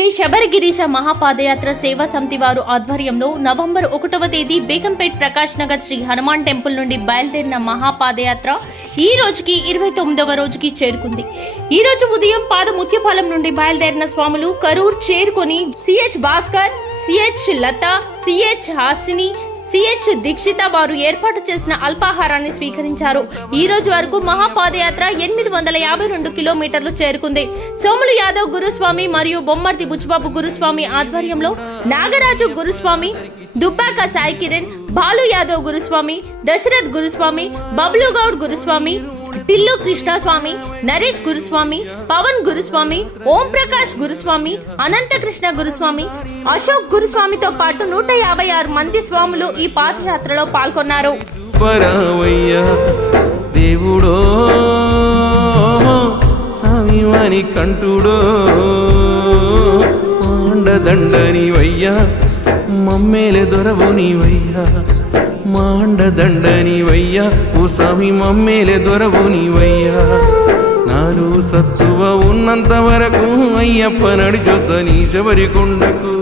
శ్రీ శబరిగిరీశ మహాపాదయాత్ర సేవా సమితి వారు ఆధ్వర్యంలో నవంబర్ 1వ తేదీ బేగంపేట్ ప్రకాష్ నగర్ శ్రీ హనుమాన్ టెంపుల్ నుండి బయలుదేరిన మహాపాదయాత్ర ఈ రోజుకి 29వ రోజుకి చేరుకుంది. ఈ రోజు ఉదయం పాదముత్యపాలెం నుండి బయలుదేరిన స్వాములు కరూర్ చేరుకొని సిహెచ్ భాస్కర్, సిహెచ్ లత, సిహెచ్ హాసిని, సిహెచ్ దీక్షిత వారు ఏర్పాటు చేసిన అల్పాహారాన్ని స్వీకరించారు. ఈ రోజు వరకు మహాపాదయాత్ర 852 కిలోమీటర్లు చేరుకుంది. సోములు యాదవ్ గురుస్వామి మరియు బొమ్మర్తి బుచ్చిబాబు గురుస్వామి ఆధ్వర్యంలో నాగరాజు గురుస్వామి, దుబ్బాక సాయి కిరణ్, బాలు యాదవ్ గురుస్వామి, దశరథ్ గురుస్వామి, బబ్లు గౌడ్ గురుస్వామి, టిల్లు కృష్ణస్వామి, నరేష్ గురుస్వామి, పవన్ గురుస్వామి, ఓం ప్రకాష్ గురుస్వామి, అనంత కృష్ణ గురుస్వామి, అశోక్ గురుస్వామితో పాటు 156 మంది స్వాములు ఈ పాదయాత్రలో పాల్గొన్నారు. దేవుడో స్వామివాని కంటుడో మాండదండని వయ్యా, మమ్మేలే దొరవు నీవయ్యా, మాండదండని వయ్యా, ఓ స్వామి మమ్మేలే దొరవు నీవయ్యా. నాలు సత్తువ ఉన్నంత వరకు అయ్యప్ప నడిచొద్ద నీ శబరి కొండకు.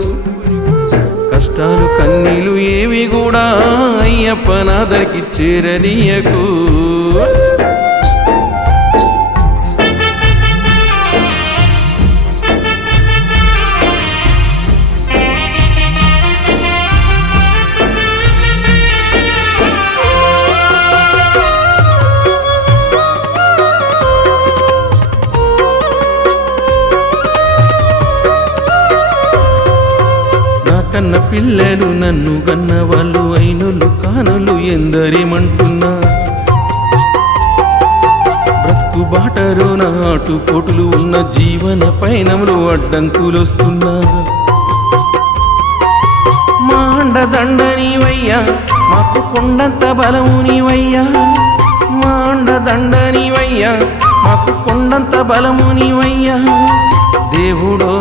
కష్టాలు కన్నీలు ఏవి కూడా అయ్యప్ప నాదరికి చేరనీయకు. కన్న పిల్లలు నన్ను కన్న వాళ్ళు అయినోళ్ళు కానులు ఎందరేమంటున్నా. బ్రతుకు బాటలో నాటు పోటులు ఉన్న జీవన పయనంలో అడ్డంకులొస్తున్నా. మాండదండని వయ్యా, మాకు కొండంత బలము నీవయ్యా, మాండదండని వయ్యా, మాకు కొండంత బలము నీవయ్యా. దేవుడో